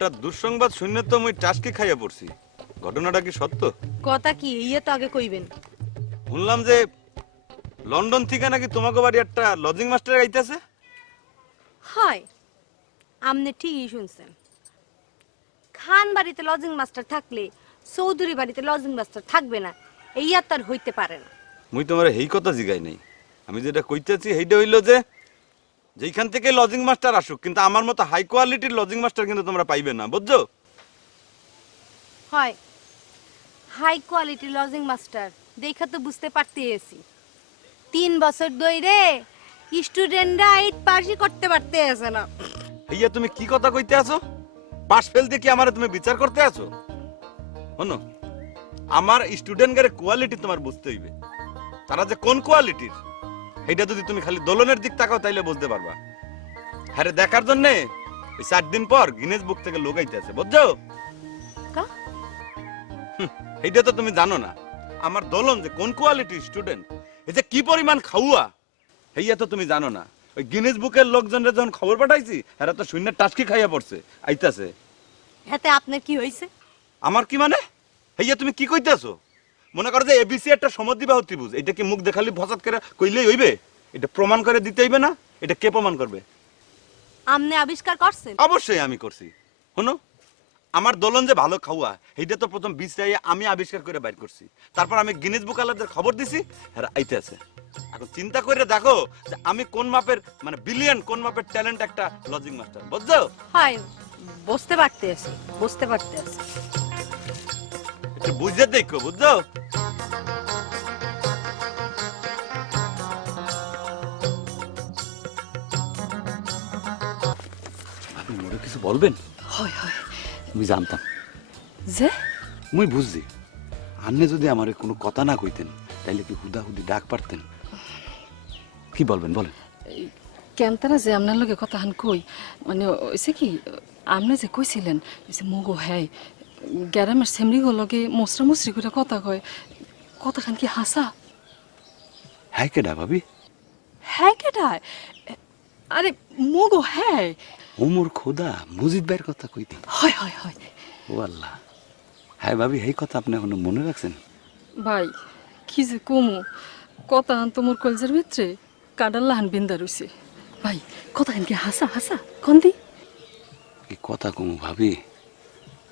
একটা দুঃসংবাদ শূন্য তো মুই টাসকে খাইয়া পড়ছি। ঘটনাটা কি সত্য? কথা কি? ইয়ে তো আগে কইবেন। শুনলাম যে লন্ডন থেকে নাকি তোমাকে বাড়ি একটা লজিং মাস্টার আইতেছে? হয়। আপনি ঠিকই শুনছেন। খান বাড়িতে লজিং মাস্টার থাকলে চৌধুরী বাড়িতে লজিং মাস্টার থাকবে না। এই আর তার হইতে পারে না। মুই তোমার এই কথা জিগাই নাই। আমি যেটা কইতেছি সেইটা হইল যে যেইখান থেকে লজিং মাস্টার আসুক কিন্তু আমার মতো হাই কোয়ালিটির লজিং মাস্টার কিন্তু তোমরা পাইবে না বুঝছ? হয়। হাই কোয়ালিটি লজিং মাস্টার দেখা তো বুঝতে পারতে এসি তিন বছর ধরে স্টুডেন্টরা এইট পাসই করতে পারতে আছে না। হইয়া তুমি কি কথা কইতে আছো? পাশ ফেল দিয়ে কি আমারে তুমি বিচার করতে আছো? শোনো আমার স্টুডেন্টের কোয়ালিটি তোমার বুঝতে হইবে। তারা যে কোন কোয়ালিটির সেইটা যদি তুমি খালি দোলনের দিক তাকাও তাইলে বুঝতে পারবা। হ্যাঁ দেখার জন্য ওই চার দিন পর গিনেস বুক থেকে লোক আইতে আছে বুঝছ? কা? এইটা তো তুমি জানো না। আমার দোলন যে কোন কোয়ালিটি স্টুডেন্ট এই যে কি পরিমাণ খাওয়া এইয়া তো তুমি জানো না। ওই গিনেস বুকের লোকজনরা যখন খবর পাঠাইছি এরা তো শূন্য টাস্কি খাইয়া পড়ছে আইতাছে। এতে আপনার কি হয়েছে আমার কি মানে? হেইয়া তুমি কি কইতেছো? মনে করো যে এবিসি একটা সমদ্বিবাহ ত্রিভুজ এটা কি মুখ দেখালি ভসাত করে কইলেই হইবে? এটা প্রমাণ করে দিতে হইবে না? এটা কে প্রমাণ করবে? আপনি আবিষ্কার করছেন? অবশ্যই আমি করছি। শোনো আমার দোলন যে ভালো খাওয়া এইটা তো প্রথম বিশ্রাইয়ে আমি আবিষ্কার করে বাইর করছি। তারপর আমি গিনেস বুক আলাদের খবর দিছি এরা আইতে আছে। এখন চিন্তা করে দেখো যে আমি কোন মাপের মানে বিলিয়ন কোন মাপের ট্যালেন্ট একটা লজিং মাস্টার বুঝছ? হয় বুঝতে পারতে আছি বুঝতে পারতে আছি। একটু বুঝে দেখো বুঝছ? আপনি মোরে কিছু বলবেন? হয় হয়। আমি জানতাম। যে? মুই বুঝছি। আপনি যদি আমারে কোনো কথা না কইতেন তাইলে কি হুদা হুদি ডাক পারতেন? কি বলবেন বলেন। কেমতারা যে আপনার লগে কথা হান কই মানে ওইসে কি? আপনি যে কইছিলেন যে মগো হ্যাঁ গ্যারামের সেমরিগো লগে মশরা মশরি করে কথা কয়। কথাখান কি হাসা? হ্যাঁ কেডা ভাবি? হ্যাঁ কেটা আরে মগো হ্যাঁ। ওমর খোদা মুজিদ ভাইয়ের কথা কইতে। হয় হয় হয়। ও আল্লাহ। হ্যাঁ ভাবি এই কথা আপনি এখনও মনে রাখছেন? ভাই কি যে কমু। কথা হান তোমার কলজের ভিতরে কাডার লাহান বিন্দা রইছে। ভাই কথাখান কি হাসা হাসা? কন দি? এই কথা কমু ভাবি?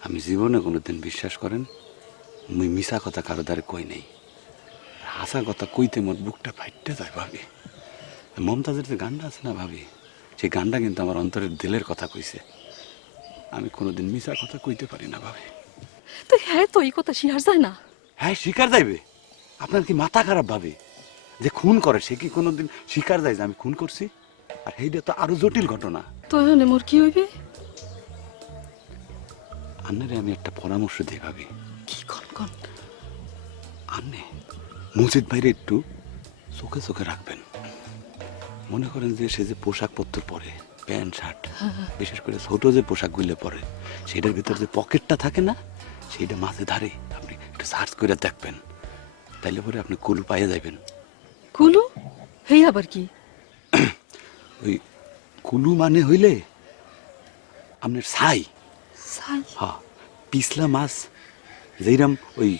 আমি জীবনে কোনো দিন বিশ্বাস করেন মুই মিশা কথা কারও দ্বারে কই নাই। হাসা কথা কইতে মোর বুকটা ফাইটতে যায় ভাবি। মমতাজের যে গানটা আছে না ভাবি সেই গানটা কিন্তু আমার অন্তরের দিলের কথা কইছে। আমি কোনোদিন মিশা কথা কইতে পারি না ভাবি। তো হ্যাঁ তো এই কথা শিহার যায় না। হ্যাঁ শিকার যাইবে। আপনার কি মাথা খারাপ ভাবে? যে খুন করে সে কি কোনোদিন শিকার যায় যে আমি খুন করছি? আর সেইটা তো আরও জটিল ঘটনা। তো মোর কি হইবে? আন্নারে আমি একটা পরামর্শ দিই ভাবি। কি কন কন? আন্নে মসজিদ বাইরে একটু চোখে চোখে রাখবেন। মনে করেন যে সে যে পোশাক পত্র পরে প্যান্ট শার্ট বিশেষ করে ছোট যে পোশাকগুলো পরে সেটার ভিতর যে পকেটটা থাকে না সেটা মাঝে ধারে আপনি একটু সার্চ করে দেখবেন। তাইলে পরে আপনি কুলু পাইয়ে যাবেন কুলু? হেই আবার কি? ওই কুলু মানে হইলে আপনার ছাই। সাই হ্যাঁ পিছলা মাছ যেইরাম ওই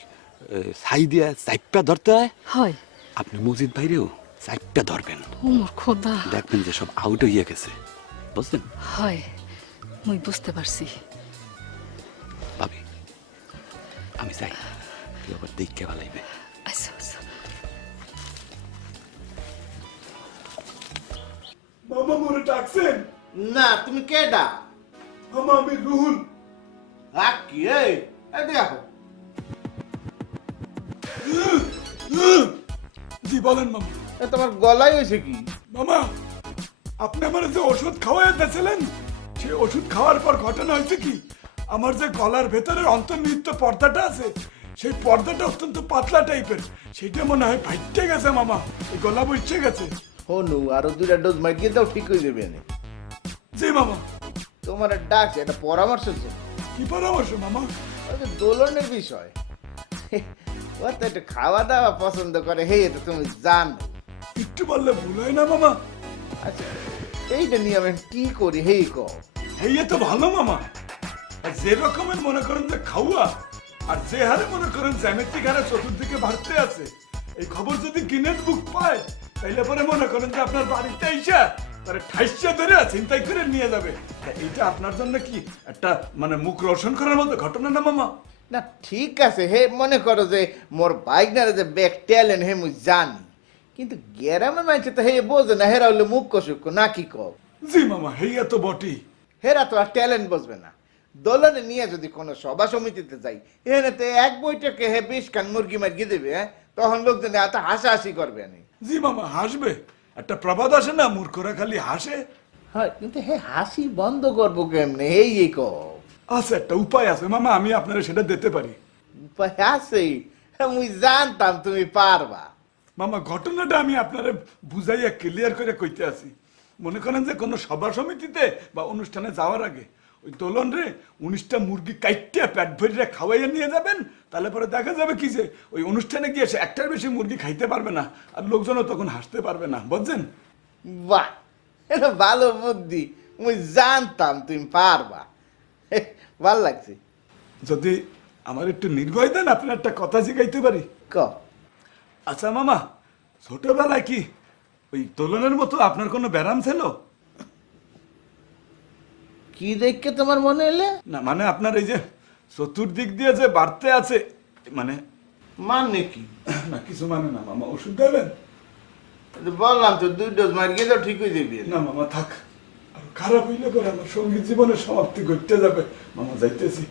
ছাই দিয়া চাইপা ধরতে হয়। হয়। আপনি মসজিদ বাইরেও চাইপা ধরবেন। ও মোর খোদা। দেখবেন যে সব আউট হইয়া গেছে। বুঝলেন হয় মুই বুঝতে পারছি। ভাবি আমি তুই আবার দেখতে ভালাইবে আচ্ছা আচ্ছা। মামা মোরে ডাকছেন। না তুমি কেডা? মামা আমি রুহুল। কি? এই দেখো। জি বলেন মামা। এ তোমার গলায় হয়েছে কি? মামা আপনি আমার যে ওষুধ খাওয়াই দিয়েছিলেন সেই ওষুধ খাওয়ার পর ঘটনা হয়েছে কি? আমার যে গলার ভেতরের অন্তর্নিহিত পর্দাটা আছে সেই পর্দাটা অত্যন্ত পাতলা টাইপের সেইটা মনে হয় ফাইটে গেছে মামা এই গলা বইছে গেছে। হনু আরও দুইটা ডোজ মাইকিয়ে দাও ঠিক হয়ে যাবে না জি মামা। তোমার ডাকছে এটা পরামর্শ আছে। কি পরামর্শ মামা? দোলনের বিষয়। ও তো একটু খাওয়া দাওয়া পছন্দ করে হে এটা তুমি জানো। একটু বললে ভুল হয় না মামা। আচ্ছা এইটা নিয়ে আমি কি করি হেই কও। এই তো ভালো মামা। আর যে রকমের মনে করেন যে খাওয়া আর যে হারে মনে করেন জ্যামেট্রিক হারে চতুর্দিকে বাড়তে আছে এই খবর যদি গিনেস বুক পায় তাইলে পরে মনে করেন যে আপনার বাড়িতে আইসা তারা ঠাইসা ধরে চিন্তাই করে নিয়ে যাবে। তা এইটা আপনার জন্য কি একটা মানে মুখ রোশন করার মতো ঘটনা না মামা? না ঠিক আছে হে মনে করো যে মোর বাইক বাইকনারে যে ব্যাক ট্যালেন্ট হে মুই জানি। কিন্তু গ্রামের মানুষ তো হে বোঝে না হেরা হলে মুখ্য সূক্ষ্ম না কি কও? জি মামা হেইয়া তো বটি। হেরা তো আর ট্যালেন্ট বুঝবে না। দোলনে নিয়ে যদি কোনো সভা সমিতিতে যাই এখানে তো এক বইটাকে হে বিষ কান মুরগি মার্গি দেবে হ্যাঁ? তখন লোকজন এত হাসাহাসি করবে না। জি মামা হাসবে। একটা প্রবাদ আসে না মূর্খরা খালি হাসে। হয় কিন্তু হে হাসি বন্ধ করব কেমনে? এই এই আছে একটা উপায় আছে। মামা আমি আপনারা সেটা দিতে পারি। উপায় আছে? আমি জানতাম তুমি পারবা। মামা ঘটনাটা আমি আপনারা বুঝাইয়া ক্লিয়ার করে কইতে আসি মনে করেন যে কোনো সভা সমিতিতে বা অনুষ্ঠানে যাওয়ার আগে ওই দোলন রে উনিশটা মুরগি কাইটিয়া পেট ভরিয়া খাওয়াইয়া নিয়ে যাবেন তাহলে পরে দেখা যাবে কি যে ওই অনুষ্ঠানে গিয়ে সে একটার বেশি মুরগি খাইতে পারবে না আর লোকজনও তখন হাসতে পারবে না বুঝছেন? বাহ এটা ভালো বুদ্ধি মুই জানতাম তুমি পারবা। ভালো লাগছে। যদি আমার একটু নির্ভয় দেন আপনার একটা কথা জিগাইতে পারি। ক? আচ্ছা মামা ছোটবেলায় কি ওই দোলনের মতো আপনার কোনো ব্যারাম ছিল? কি দেখে তোমার মনে এলে? না মানে আপনার এই যে চতুর্দিক দিয়ে যে বাড়তে আছে মানে মানে কি? না কিছু মানে না মামা ওষুধ দেবেন? বললাম তো দুই ডোজ মার গিয়ে তো ঠিক হয়ে যাবি না মামা থাক। আর খারাপ হইলে করে আমার সংগীত জীবনের সমাপ্তি ঘটতে যাবে। মামা যাইতেছি।